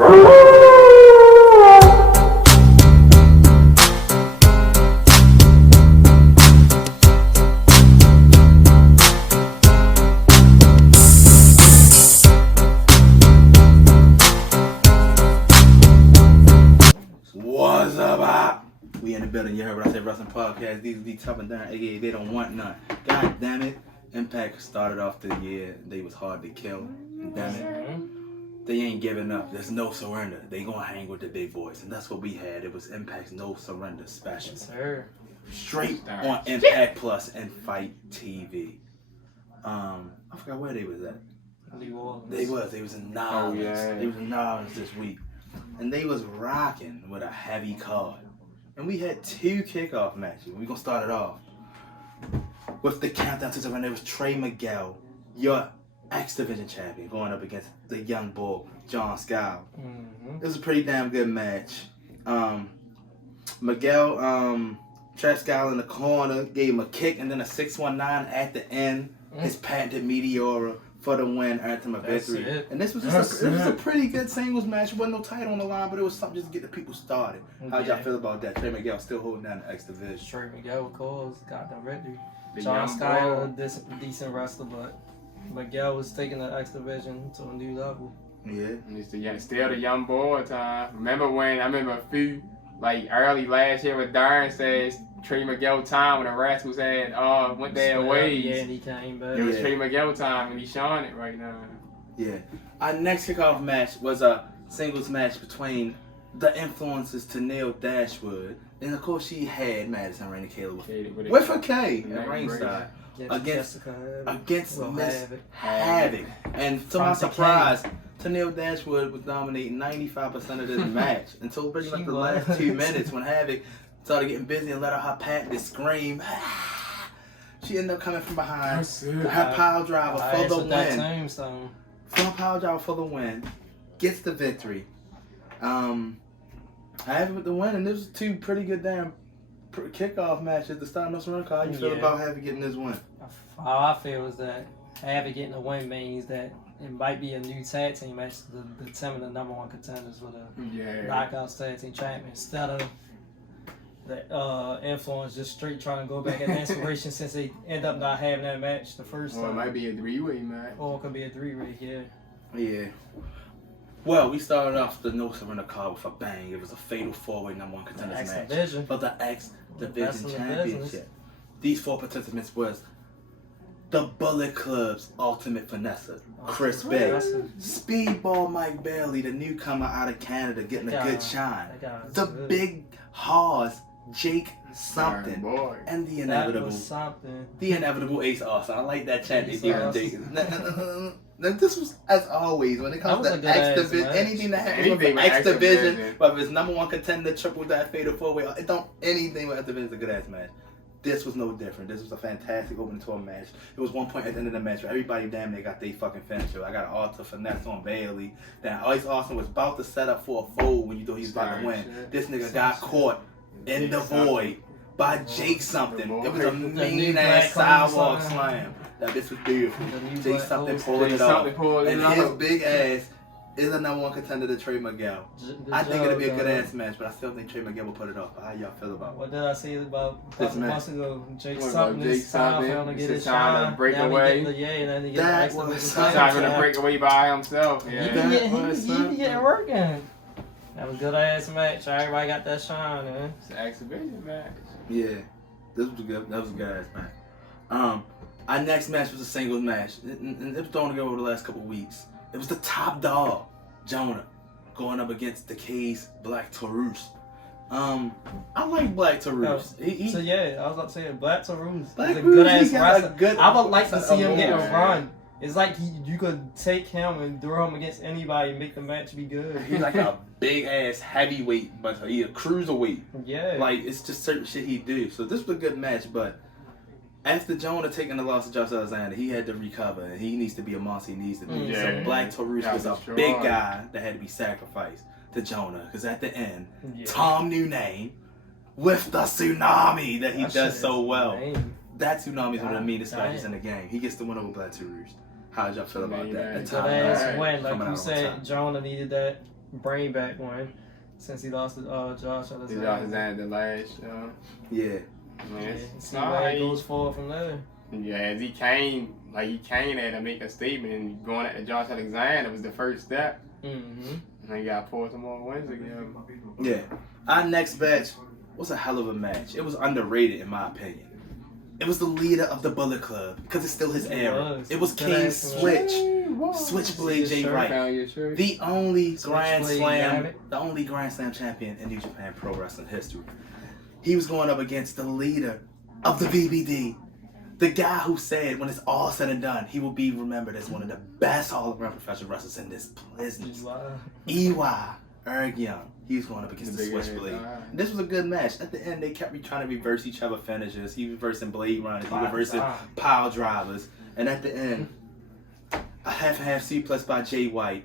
What's up? We in the building. You heard what I said, Wrestling Podcast. These be tough and down, aka they don't want none. God damn it. Impact started off the year. They was hard to kill. Damn it. They ain't giving up. There's no surrender. They gonna hang with the big boys. And that's what we had. It was Impact's No Surrender special. Yes, sir. Straight on Impact Plus and Fight TV. I forgot where they was at. New Orleans. They was in New Orleans. They was in New Orleans this week. And they was rocking with a heavy card. And we had 2 kickoff matches. We're going to start it off with the countdown to surrender. It was Trey Miguel, your X Division champion, going up against the young bull, John Scott. It was a pretty damn good match. Miguel trapped Scott in the corner, gave him a kick, and then a 619 at the end. His patented Meteora for the win, earned him a victory. And this was just a pretty good singles match. There wasn't no title on the line, but it was something just to get the people started. How'd y'all feel about that? Trey Miguel still holding down the X Division. Trey Miguel, of course, got the victory. John Scott was a decent wrestler, but Miguel was taking the X Division to a new level. Yeah. And it's still the young boy time. I remember a few, like early last year with Darren says Trey Miguel time when the Rascals had went their ways. Yeah, and he came back. It was Trey Miguel time, and he's showing it right now. Yeah. Our next kickoff match was a singles match between the influences to Neil Dashwood, and of course she had Madison Rain Caleb with a K at ringside against Miss Havoc. And to my surprise, Neil Dashwood was dominating 95% of this match until pretty much the last 2 minutes when Havoc started getting busy and let out her patented scream. She ended up coming from behind. Her pile driver for the win. From pile driver for the win. Gets the victory. Havoc with the win, and this was 2 pretty good damn kickoff matches to start No Surrender. How you feel about Havoc getting this win? How I feel is that Havoc getting the win means that it might be a new tag team match to determine the #1 contenders for the Knockouts Tag Team Champion instead of the influence just straight trying to go back at inspiration since they end up not having that match the first time. Or it might be a 3-way match. Or it could be a 3-way, Yeah. Well, we started off the No Surrender card with a bang. It was a fatal 4-way #1 contenders match for the X Division Championship. These 4 participants was the Bullet Club's Ultimate Finesser, Chris Bay, Speedball Mike Bailey, the newcomer out of Canada, getting a good shine, the Big Haws, Jake something, and the inevitable Ace Austin. I like that chant they did on Jake. Now, this was, as always, when it comes to X Division, anything that happens with X Division, whether it's #1 contender, triple that fatal 4-way, anything with X Division is a good ass match. This was no different. This was a fantastic opening to a match. It was one point at the end of the match where everybody damn near got their fucking finisher. I got an altar finesse on Bailey. Then Ace Austin was about to set up for a fold when you thought he was about to win. This nigga got caught in the void by Jake something. It was a mean ass sidewalk slam. That bitch was beautiful. Jake something pulling it off. And his big ass is a #1 contender to Trey Miguel. I think it'll be a good ass match, but I still think Trey Miguel will put it off. How y'all feel about it? What did I say about a couple months ago? Jake something is time to get his shine. Breakaway. Then he get the time to break away by himself. He be getting working. That was a good ass match. Everybody got that shine, man. It's an exhibition match. Yeah, this was good. That was a good ass match. Our next match was a singles match, and it was thrown together over the last couple weeks. It was the top dog, Jonah, going up against the K's Black Taurus. I like Black Taurus. I was about to say Black Taurus is a good ass wrestler. I would like to see him get a run. It's like you could take him and throw him against anybody and make the match be good. He's like a big ass heavyweight, but he a cruiserweight. Yeah. Like, it's just certain shit he do. So this was a good match, but after Jonah taking the loss to Josh Alexander, he had to recover, and he needs to be a monster. He needs to be. So Black Taurus was a big guy that had to be sacrificed to Jonah, because at the end, Tom New Name with the tsunami that he does so well. That tsunami is one of the meanest matches in the game. He gets the win over Black Taurus. How did y'all feel about that? Like you said, Jonah needed that bring back one since he lost to Josh Alexander. Josh Alexander last show. Yeah. See where he goes forward from there. Yeah, as he came there to make a statement, and going at the Josh Alexander was the first step. Mm-hmm. And he got to pour some more wins again. Yeah. Our next match was a hell of a match. It was underrated in my opinion. It was the leader of the Bullet Club because it's still his era. It was King Switchblade Jay Wright, the only Grand Slam champion in New Japan Pro Wrestling history. He was going up against the leader of the BBD, the guy who said when it's all said and done, he will be remembered as one of the best all-around professional wrestlers in this business. EY, Eric Young. He was going up against the Switchblade. This was a good match. At the end, they kept trying to reverse each other finishes. He reversing Blade Runners. He reversing pile drivers. And at the end, a half suplex by Jay White.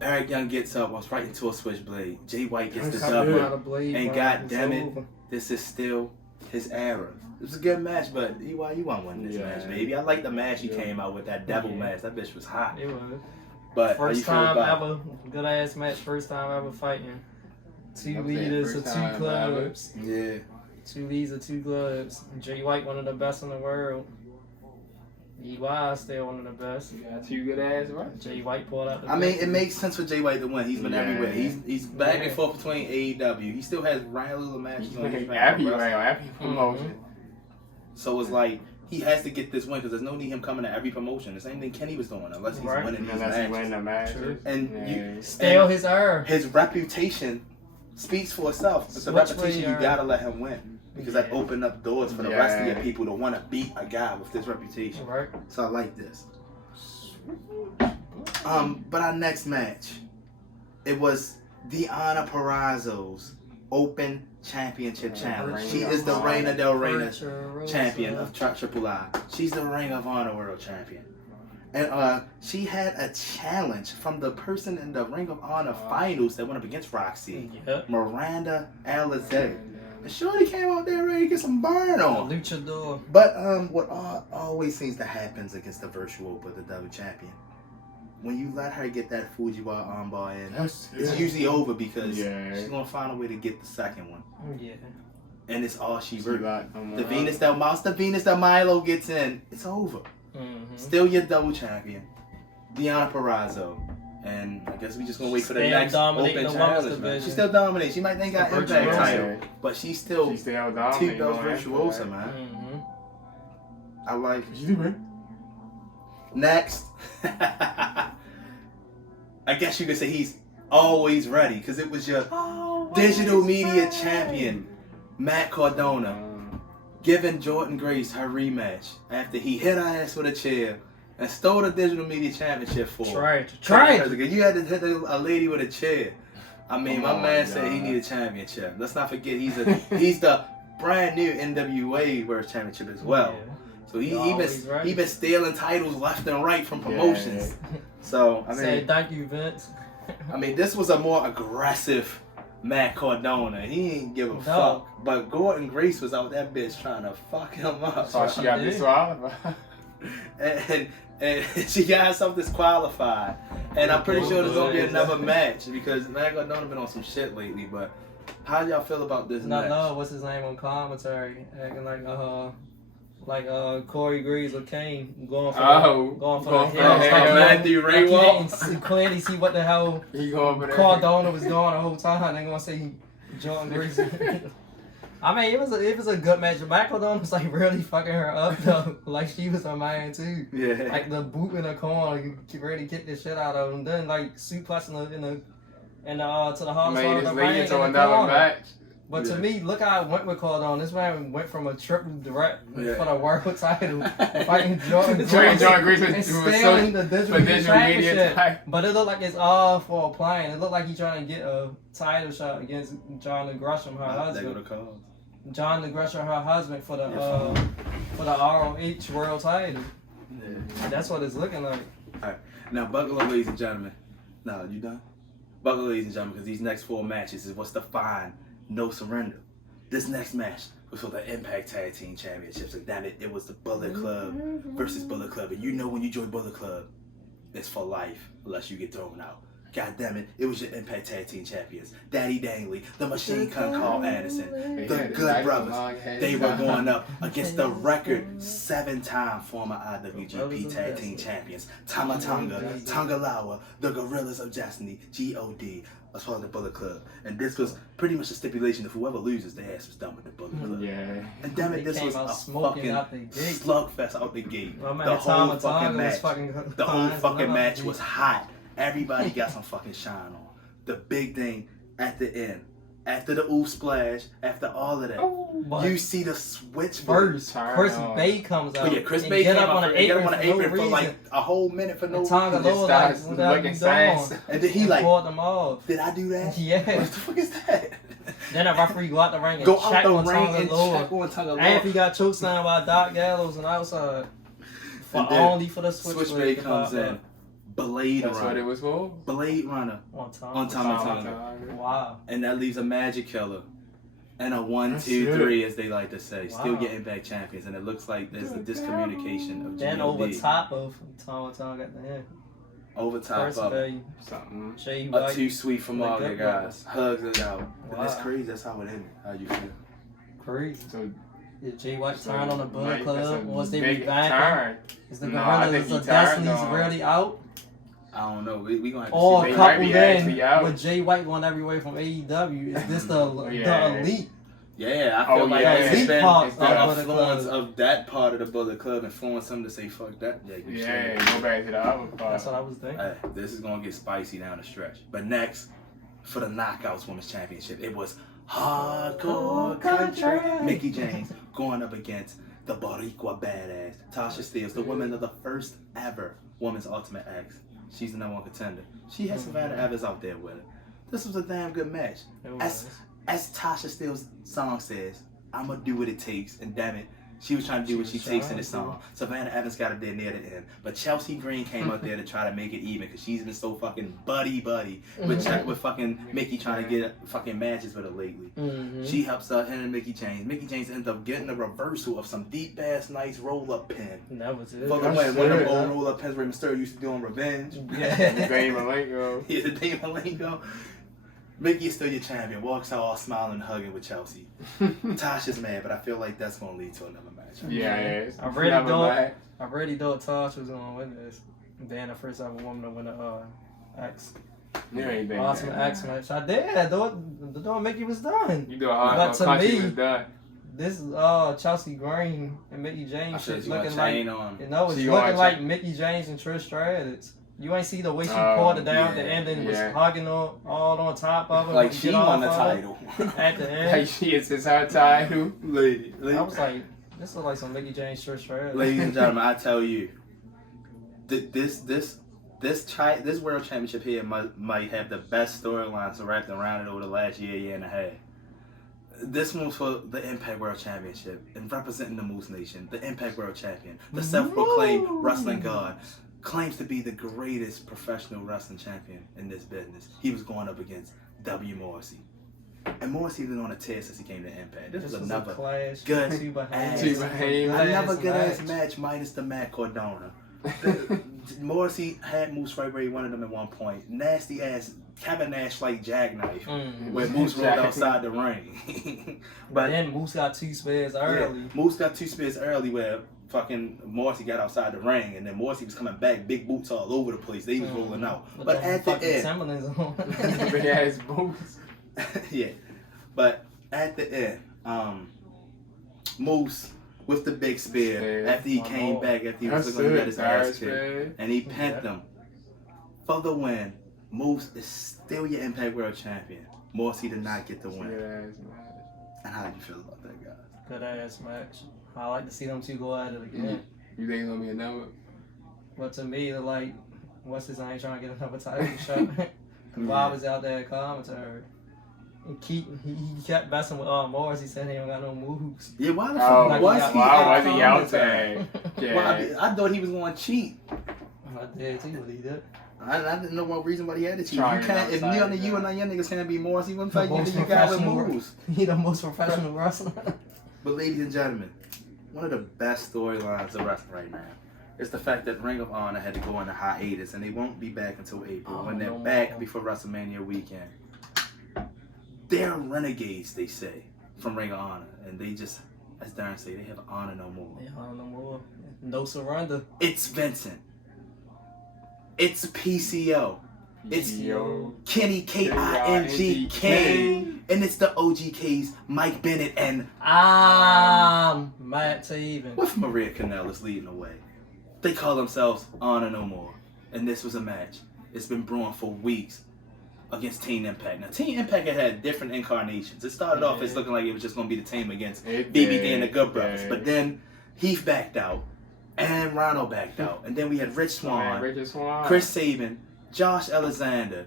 Eric Young gets up, walks right into a Switchblade. Jay White gets the double. And god damn it, this is still his era. It was a good match, but EY, you won winning this match, baby. I like the match he came out with, that devil match. That bitch was hot. It was. But first time ever, good ass match. First time ever fighting. Two leaders of two clubs. Yeah. Two leads of two clubs. Jay White, one of the best in the world. EY still one of the best. You got two good ass right. Jay White pulled out the it makes sense for Jay White to win. He's been everywhere. He's back and forth between AEW. He still has regular matches on his happy promotion. So it's like he has to get this win because there's no need him coming to every promotion. The same thing Kenny was doing unless he's winning these matches. And still his error. His reputation speaks for itself. It's a reputation you gotta let him win. Because that opened up doors for the rest of your people to want to beat a guy with this reputation. Right. So I like this. But our next match, it was Deonna Purrazzo's Open Championship Challenge. She is the Reina del Reina champion of Triple I. She's the Ring of Honor World Champion. And she had a challenge from the person in the Ring of Honor finals that went up against Roxy, Miranda Alizé. And Shorty came out there ready to get some burn on. Luchador. But what always seems to happen against the virtual but the double champion, when you let her get that Fujiwara armbar in, it's usually over because she's gonna find a way to get the second one. Yeah. And it's all she wrote. The Venus Del Milo gets in, it's over. Mm-hmm. Still your double champion, Deonna Purrazzo. And I guess we just gonna wait for the next Open Challenge. She still dominates. She might think got Impact title, but she's still two belts virtuosa, man. Mm-hmm. I like it. Next, I guess you could say he's always ready because it was your digital media champion, Matt Cardona, giving Jordan Grace her rematch after he hit her ass with a chair and stole the digital media championship for her. Try it. You had to hit a lady with a chair. I mean, my man said he needed a championship. Let's not forget he's the brand new NWA World Championship as well. Yeah. So he been stealing titles left and right from promotions. Yeah. So I mean, say thank you, Vince. I mean, this was a more aggressive Matt Cardona. He ain't give a fuck. But Gordon Grace was out that bitch trying to fuck him up. So she got disqualified. And she got herself disqualified. And I'm pretty sure there's gonna be another match because Matt Cardona been on some shit lately. But how y'all feel about this match? No, what's his name on commentary? Acting like Corey Graves or Kane going for the hell. Matthew Ray Wall. Clearly see what the hell Cardona was doing the whole time. They gonna say Jordan Graves. I mean, it was a good match. Matt Cardona was like really fucking her up though, like she was her man too. Yeah. Like the boot in the corner, you really kick the shit out of him. Then like suplexing in the to the hardest part of the ring in the corner. Match. But to me, look how it went with Cardona. This man went from a triple direct for the world title, fighting Jordan Grace, and stealing the digital championship. But it looked like it's all for a plan. It looked like he's trying to get a title shot against John Gresham, her husband. John Gresham, her husband, for the ROH world title. Yeah. That's what it's looking like. All right, now buckle up, ladies and gentlemen. No, you done? Buckle, ladies and gentlemen, because these next 4 matches is what's defined. No surrender. This next match was for the Impact Tag Team Championships. Like, damn it, it was the Bullet Club versus Bullet Club. And you know when you join Bullet Club, it's for life unless you get thrown out. God damn it, it was your Impact Tag Team Champions. Daddy Dangley, the Machine Gun Carl Anderson, the Good Brothers. They were going up against the record 7-time former IWGP Tag Team Champions, Tama Tonga, Tongalawa, the Gorillas of Destiny, G.O.D, as part of the Bullet Club. And this was pretty much a stipulation of whoever loses, their ass was done with the Bullet Club. Yeah. And damn it, this was a fucking slugfest out the gate. Well, man, the whole fucking match was hot. Everybody got some fucking shine on. The big thing at the end, after the oof splash, after all of that, you see the switch first. Chris Bay comes out. Oh yeah, Chris Bay came out on the apron for like a whole minute for no reason. Looking fast. And then he like, them off. Did I do that? Yeah. What the fuck is that? Then a referee go out the ring and check on Tonga. And if he got chokeslammed by Doc Gallows and outside, only for the switchblade comes in. Blade That's Runner. What it was for? Blade Runner. On Tonga. Wow. And that leaves a Magic Killer. And a 1, 2, 3, as they like to say. Still getting back champions. And it looks like there's a discommunication of G.O.D. Then over top of Tonga at the end. Over top of something. A too sweet from all the guys. Hugs it out. And that's crazy. That's how it ended. How you feel? Crazy. So, did Jay White turn on the Bullet Club? Was they revamping? Turn. Is the Gorillas of Destiny's really out? I don't know. We gonna have to or see. A couple then with Jay White going everywhere from AEW. Is this the elite? Yeah, I feel like elite part the influence of that part of the Bullet Club influenced them to say fuck that. Go back to the other part. That's what I was thinking. This is gonna get spicy down the stretch. But next, for the Knockouts Women's Championship, it was Hardcore Country. Mickie James going up against the Boricua badass Tasha Steelz, the woman of the first ever Women's Ultimate X. She's the #1 contender. She has Savannah Evans out there with her. This was a damn good match. As Tasha Steelz' song says, I'ma do what it takes, and damn it, she was trying to do what she takes in the song. Savannah Evans got up there near the end, but Chelsea Green came up there to try to make it even because she's been so fucking buddy with fucking Mickie trying to get fucking matches with her lately. She helps her and Mickie James. Mickie James ends up getting a reversal of some deep ass nice roll up pin. That was it. For the win, one of them old roll up pins where Mysterio used to do on Revenge. Yeah, the Dave Malenko. Yeah, the Dave Malenko. Mickie is still your champion. Walks out all smiling and hugging with Chelsea. Tasha's mad, but I feel like that's going to lead to another match. Yeah. I really thought Tasha was going to win this. Then the first ever woman to win the X. Awesome X match. I did. I thought Mickie was done. You do a hard one. But to me, was done. This is Chelsea Green and Mickie James shit looking like it's looking like Mickie James and Trish Stratus. You ain't see the way she pulled it down at the end and was hugging all on top of her. Like she won the title. At the end. Like she is her title. Lady. I was like, this looks like some Mickie James Trish Stratus. Ladies and gentlemen, I tell you, this World Championship here might have the best storylines wrapped around it over the last year and a half. This one was for the Impact World Championship and representing the Moose Nation, the Impact World Champion, the self-proclaimed wrestling god. Claims to be the greatest professional wrestling champion in this business. He was going up against W. Morrissey. And Morrissey been on a tear since he came to Impact. This was another good ass match minus the Matt Cardona. Morrissey had Moose right where he wanted him at one point. Nasty ass Kevin Nash like jackknife where Moose rolled outside the ring. But then Moose got 2 spears early. Yeah, Moose got 2 spears early where fucking Morrissey got outside the ring, and then Morrissey was coming back, big boots all over the place. They was rolling out. But at the end, big ass boots. Yeah. But at the end, Moose with the big spear after he came back, after he was looking at his ass kicked, and he pinned him for the win. Moose is still your Impact World Champion. Morrissey did not get the win. And how do you feel about that, guys? Good ass match. I like to see them two go at it again. You think it's gonna be a number? But to me, like, what's his name trying to get another title shot? Bob was out there at commentary. And he kept messing with Morris. He said he don't got no moves. Yeah, why the fuck was he out there? Well, I thought he was going to cheat. I did too, but he did. I didn't know what reason why he had to cheat. You can't, if none of you and none of your niggas can't be Morris, he wouldn't fight you guys with moves. He the most professional wrestler. But ladies and gentlemen, one of the best storylines of wrestling right now. It's the fact that Ring of Honor had to go on a hiatus, and they won't be back until April when they're back before WrestleMania weekend. They're renegades, they say, from Ring of Honor, and they just, as Darren say, they have honor no more. They honor no more. No surrender. It's Vincent. It's PCO. It's Kenny King, King, and it's the OGKs, Mike Bennett and Matt Taven. with Maria Kanellis leading the way. They call themselves Honor No More, and this was a match. It's been brewing for weeks against Team Impact. Now, Team Impact had different incarnations. It started off as looking like it was just going to be the team against BBD and the Good Brothers, but then Heath backed out, and Rhino backed out, and then we had Rich Swann, Chris Sabin, Josh Alexander,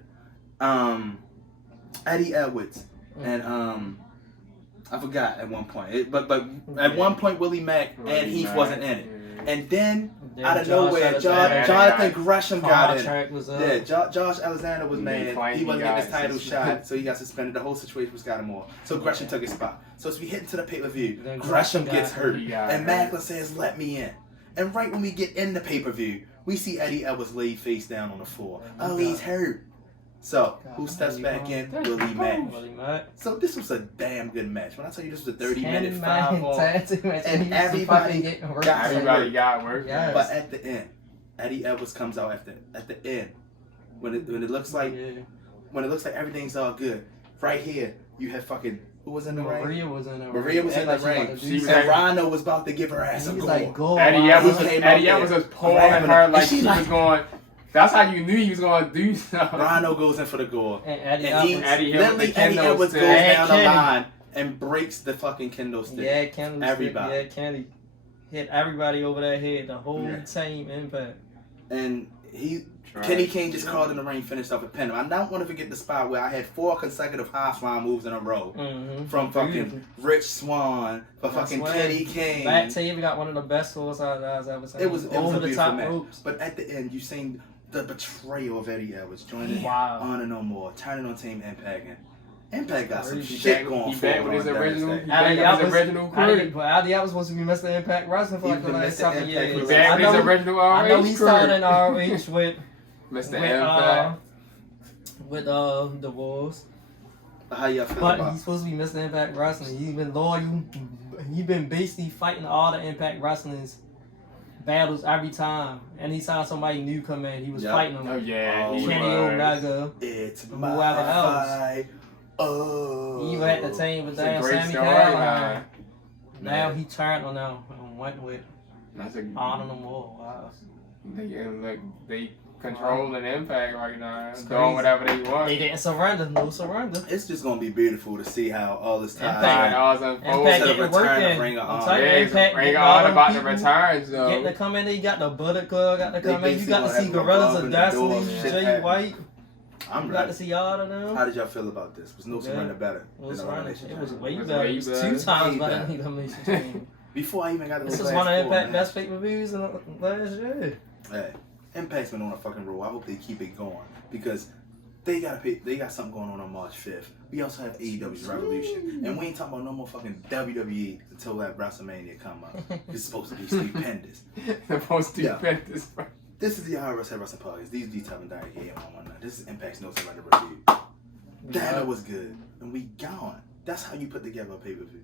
Eddie Edwards, and I forgot at one point. But at one point Willie Mack and Heath wasn't in it. And then out of nowhere, Jonathan Gresham got in. Yeah, Josh Alexander was mad. He wasn't getting his title shot, so he got suspended. The whole situation was got him more. So Gresham took his spot. So as we hit into the pay-per-view, Gresham gets hurt. And Macklin says, "Let me in." And right when we get in the pay-per-view, we see Eddie Edwards lay face down on the floor. Oh, he's hurt. So, who steps back in? Willie Mack. So this was a damn good match. When I tell you this was a 30-minute 5-4, and everybody got work. Yes. But at the end, Eddie Edwards comes out at the end when it looks like everything's all good. Right here, you have fucking. Who was in the ring? Maria was in the ring. And Rhino was about to give her ass a goal. Eddie Edwards was pulling her like she was going. That's how you knew he was going to do something. Rhino goes in for the goal. And Eddie Edwards goes down the line and breaks the fucking kendo stick. Yeah, kendo everybody. Stick. Yeah, Kenny hit everybody over that head. The whole team Impact. And Kenny King just called in the ring, finished off a pin. I don't want to forget the spot where I had 4 consecutive high-flying moves in a row. From fucking Rich Swann for fucking Kenny King. Matt Taven got one of the best scores I've ever seen. It was over the top ropes. But at the end, you seen the betrayal of Eddie Edwards joining Honor No More, turning on Team Impact. And Impact got some shit going for him. He back with his original crew. But Eddie Edwards supposed to be Mr. Impact Wrestling for like the last couple of years. He back with his original ROH I know he started in ROH with Mr. Impact. With the Wolves. How y'all feel about? But he's supposed to be Mr. Impact Wrestling. He's been loyal. He's been basically fighting all the Impact Wrestling's battles every time. Anytime somebody new come in, he was fighting them. Oh yeah, Kenny Omega. It's whoever else. He even had the team with Sammy Callahan. Now he turned on them and went with Honor No More. Wow. They controlling Impact right now, doing whatever they want. They didn't surrender, no surrender. It's just gonna be beautiful to see how all this time Impact getting work in. Ring of Honor about to return, so getting to come in. They got the Bullet Club, got to come in. You got to see Gorillas of Destiny, Jay White. I'm glad to see all of them. How did y'all feel about this? Was No Surrender better? It was way better. It was 2 times better than the Elimination Chamber. Before I even got to this was one of Impact best pay-per-views in last year. Hey, Impact's been on a fucking roll. I hope they keep it going because they got something going on March 5th. We also have AEW's Revolution, and we ain't talking about no more fucking WWE until that WrestleMania come up. It's supposed to be stupendous. Stupendous. This is the IRS Head Wrestling Podcast. These dudes haven't died here on one night. This is Impact's No Surrender review. Damn, it was good, and we gone. That's how you put together a pay-per-view.